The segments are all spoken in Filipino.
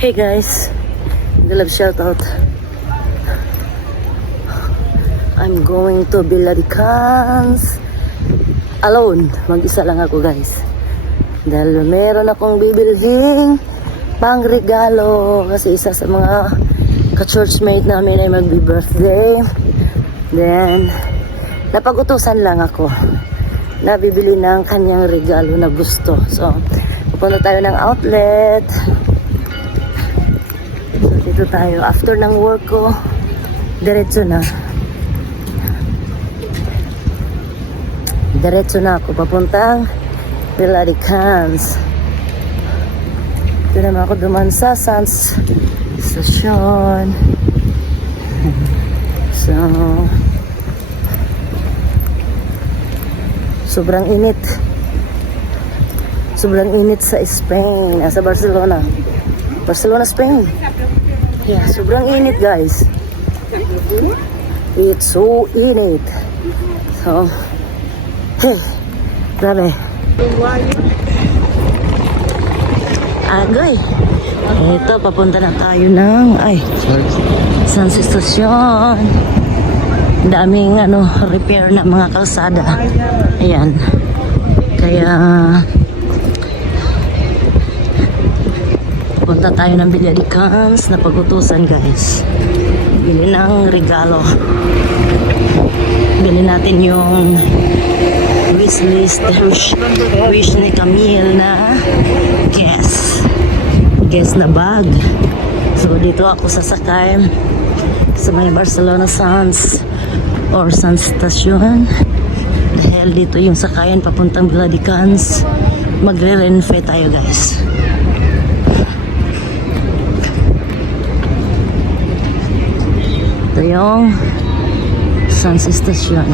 Hey guys, love shout out. I'm going to Villaricans alone. Mag-isa lang ako guys. Dahil meron akong bibilhing pang regalo kasi isa sa mga ka-churchmate namin ay magbi-birthday. Then, napagutusan lang ako na bibili ng kanyang regalo na gusto. So, pupunta tayo ng outlet. So, dito tayo. After ng work ko, diretso na. Diretso na ako papuntang Villaricans. Ito naman ako duman sa Sans Station. So, sobrang init. Sobrang init sa Spain, sa Barcelona. Barcelona, Spain. Yeah, sobrang init guys. It's so init. So, hey, grabe. Agoy. Ito, papunta na tayo ng, ay, Sans Station. Daming, ano, repair na mga kalsada. Ayan. Kaya, punta tayo ng Villaricans na pagutusan, guys. Bili ng regalo. Bili natin yung wish list wish, wish ni Camille na guess. Guess na bag. So dito ako sasakay sa may Barcelona Sands or Sands Station. Dahil dito yung sakayan papuntang Vladicans magre-renfe tayo guys ito yung Sands Station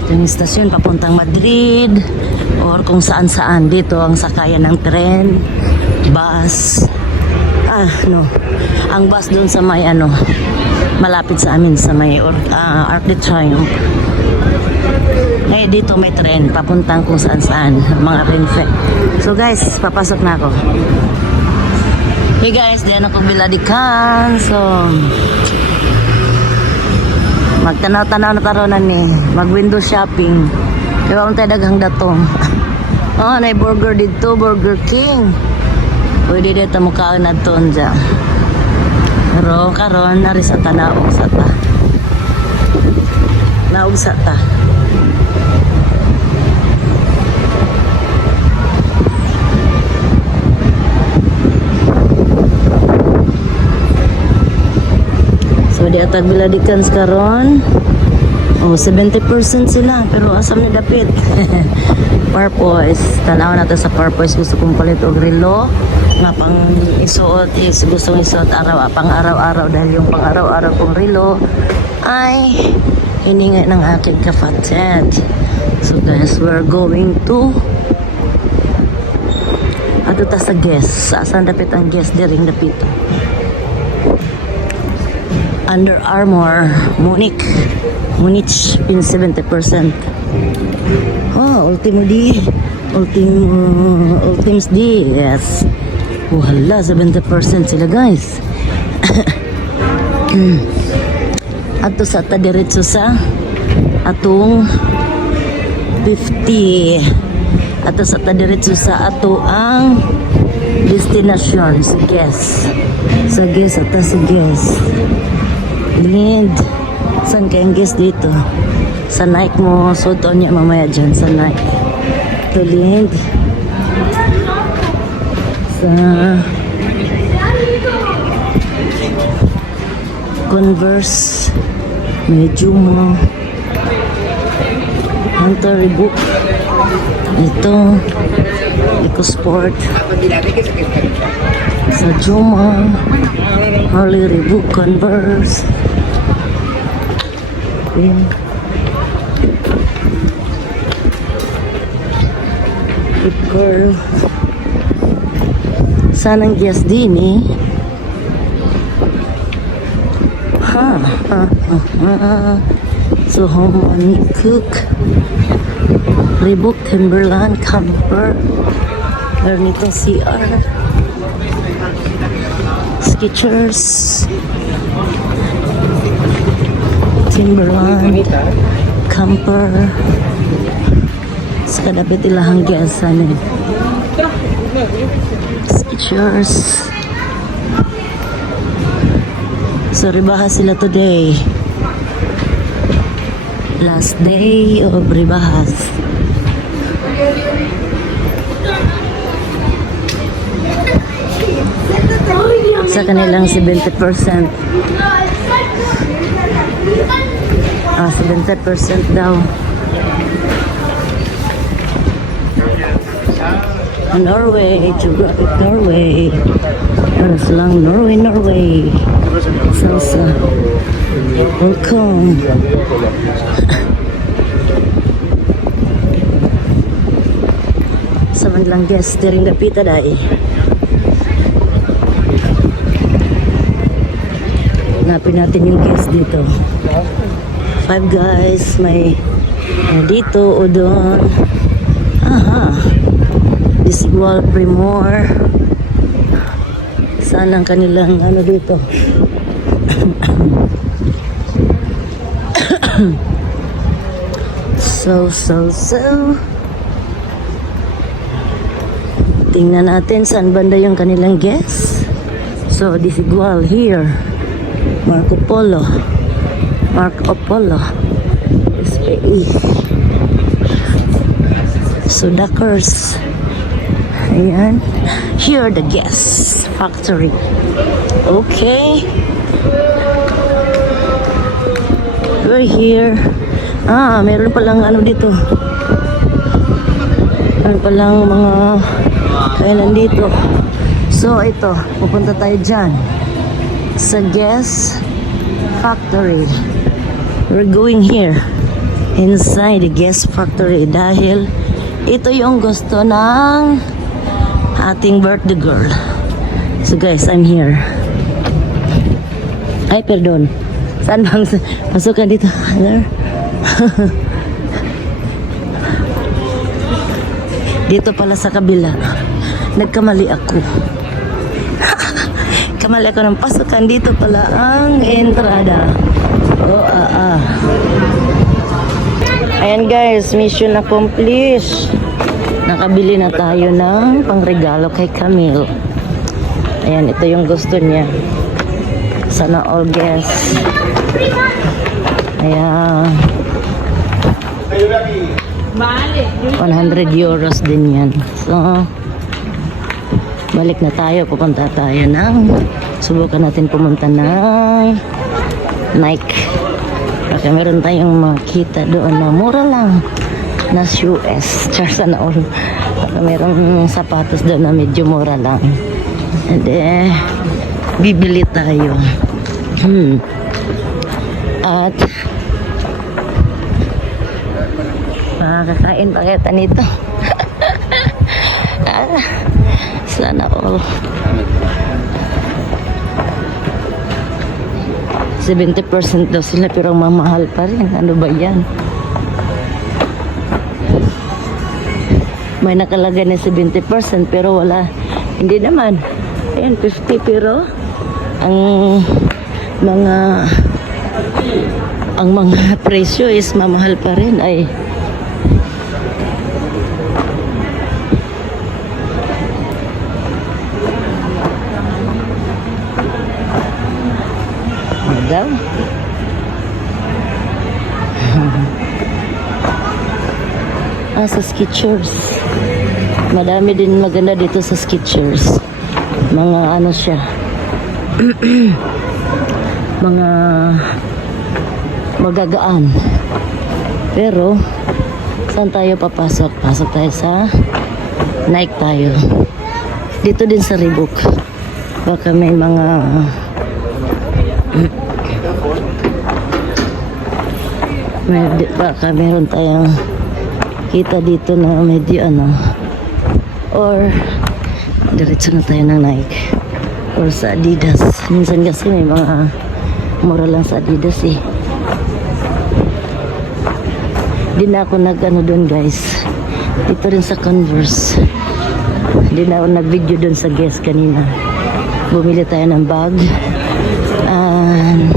Ito yung istasyon papuntang Madrid or kung saan saan dito ang sakayan ng tren, bus. Ah, no. Ang bus doon sa may ano, malapit sa amin sa may or, ah, Arc de Triomphe. Ngayon dito may tren papuntang kung saan saan, mga Renfe. So guys, papasok na ako. Hey guys, diyan ako biladikan. So, magtanaw-tanaw na taronan ni mag window shopping. Kaya kung tayo daghang datong oh na burger dito Burger King. Pwede dito mukhaan na to dyan pero karon nari sa tanaog sa ta. Naog sa ta di atag biladikans karon. Oh, 70% sila pero asam ni dapit. purpose. Tanaw nato sa purpose gusto kong palit og relo nga pang isuot is gusto kong isuot araw pang araw-araw dahil yung pang araw-araw kong relo ay hininga ng aking kapatid. So guys, we're going to ato ta sa guest. Asan dapit ang guest diring dapit. Under Armour, Munich. Munich, pin 70%. Oh, Ultimo D. Ultimo, Ultims D. Yes. Oh, hala, 70% sila, guys. Ato sa ta diretso sa atong 50. Ato sa ta diretso sa ato ang destination sa guess. Sa guess, ata sa guess. Lind. Saan kayang guest dito? Sa Nike mo. So, doon niya mamaya dyan sa Nike. Ito, Lind. Sa... Converse. Medyo mo. Hunter Reebok. Ito. EcoSport. Sa Juma. Harley Reebok Converse. Ayan. Hip curl. Sanang guest din eh. Ha, ha, ha, ha. So, Homon Cook. Reebok Timberland Camper. Meron nito CR. Skechers. Timberland. Camper. Sa kadapit ilahang giasan eh. Skechers. So, ribaha sila today. Last day of ribahas. Sa kanilang 70%. Ah, 70% daw. Norway, Norway. Oras lang, Norway, Norway. Salsa. Welcome. Sa man lang guest, tiring dapita dai. Hanapin natin yung guest dito. Five guys, may, may dito o doon. Aha. Disigual Primor. Saan ang kanilang ano dito? so, so, so. Tingnan natin saan banda yung kanilang guest. So, Disigual here. Marco Polo. Marco Polo. SPE. So, Duckers. Ayan. Here the guests. Factory. Okay. We're here. Ah, meron palang ano dito. Meron palang mga kainan dito. So, ito. Pupunta tayo dyan. Sa guest factory. We're going here. Inside the guest factory. Dahil ito yung gusto ng ating birthday girl. So guys, I'm here. Ay, perdon. Saan bang masukan dito? Hello? dito pala sa kabila. Nagkamali ako. Kamali ako ng pasukan. Dito pala ang entrada. Oh, ah, ah. Ayan guys, mission accomplished. Nakabili na tayo ng pangregalo kay Camille. Ayan, ito yung gusto niya. Sana all guests. Ayan. 100 euros din yan. So, balik na tayo. Pupunta tayo ng subukan natin pumunta ng Nike. Kasi meron tayong makita doon na mura lang na shoes. Char sana all. Baka merong sapatos doon na medyo mura lang. And eh, bibili tayo. Hmm. At makakakain pa kita nito. ah, sana all. 70% daw sila pero mamahal pa rin. Ano ba yan? May nakalagay na 70% pero wala. Hindi naman. Ayan, 50 pero ang mga ang mga presyo is mamahal pa rin ay daw? ah, sa Skechers. Madami din maganda dito sa Skechers. Mga ano siya. mga magagaan. Pero, saan tayo papasok? Pasok tayo sa Nike tayo. Dito din sa Reebok. Baka may mga di- baka meron tayong kita dito na medyo ano or diretso na tayo ng Nike or sa Adidas minsan kasi may mga mura lang sa Adidas eh di na ako nag ano doon guys dito rin sa Converse Hindi na ako nag-video dun sa guest kanina. Bumili tayo ng bag. And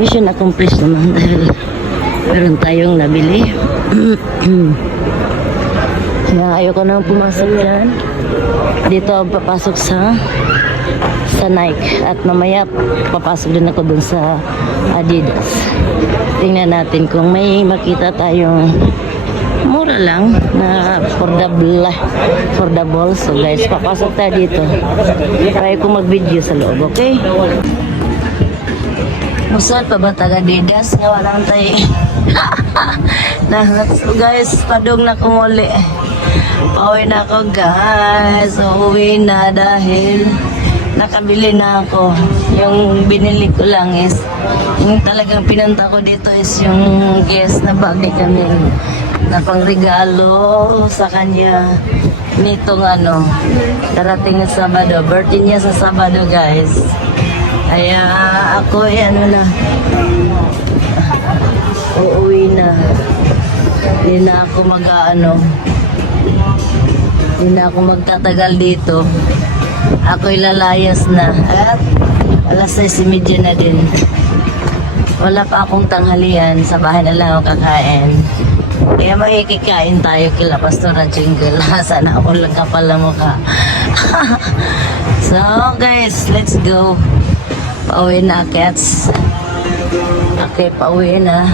mission accomplished naman dahil meron tayong nabili. Kaya ayoko na pumasok dyan. Dito ako papasok sa sa Nike at mamaya papasok din ako dun sa Adidas. Tingnan natin kung may makita tayong mura lang na affordable affordable so guys papasok tayo dito try ko mag video sa loob okay Musal pa ba taga Didas nga wala man tayo na so guys. Padung na kumuli. Pauwi na ako guys. Uuwi na dahil nakabili na ako. Yung binili ko lang is yung talagang pinunta ko dito is yung guest na bagay kami. Na pangregalo sa kanya nitong ano darating na Sabado. Birthday niya sa Sabado guys. Kaya ako ay ano na uuwi na. Hindi na ako mag ano hindi na ako magtatagal dito. Ako'y lalayas na. At alas 6.30 na din. Wala pa akong tanghalian. Sa bahay na lang ako kakain. Kaya makikikain tayo kila Pastora Jingle sana ako. Lang kapal na mukha. So guys let's go. Pauwi na cats okay pauwi na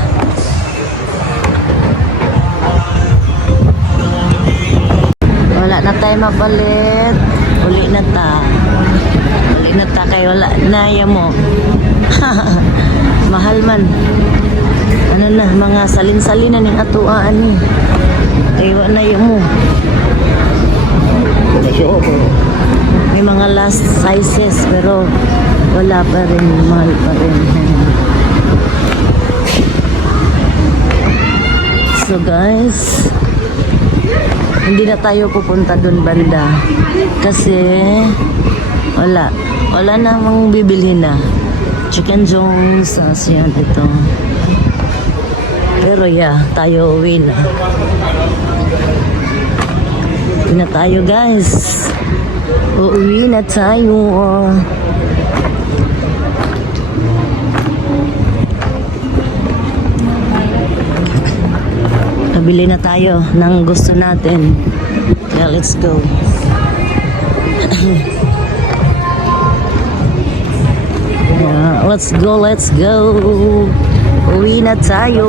wala na tayo mapalit. Uli na ta. Uli na ta kay wala na mo. Mahal man. Ano na mga salin-salin na ning atuaan ni kay wala na mo. May mga last sizes pero wala pa rin mahal pa rin. So guys hindi na tayo pupunta doon banda. Kasi wala. Wala namang bibilhin na. Chicken jones asian ito pero yeah tayo uwi na. Uwi na tayo guys. Uuwi na tayo Kabili na tayo ng gusto natin. Kaya let's go. yeah, let's go, let's go. Uwi na tayo.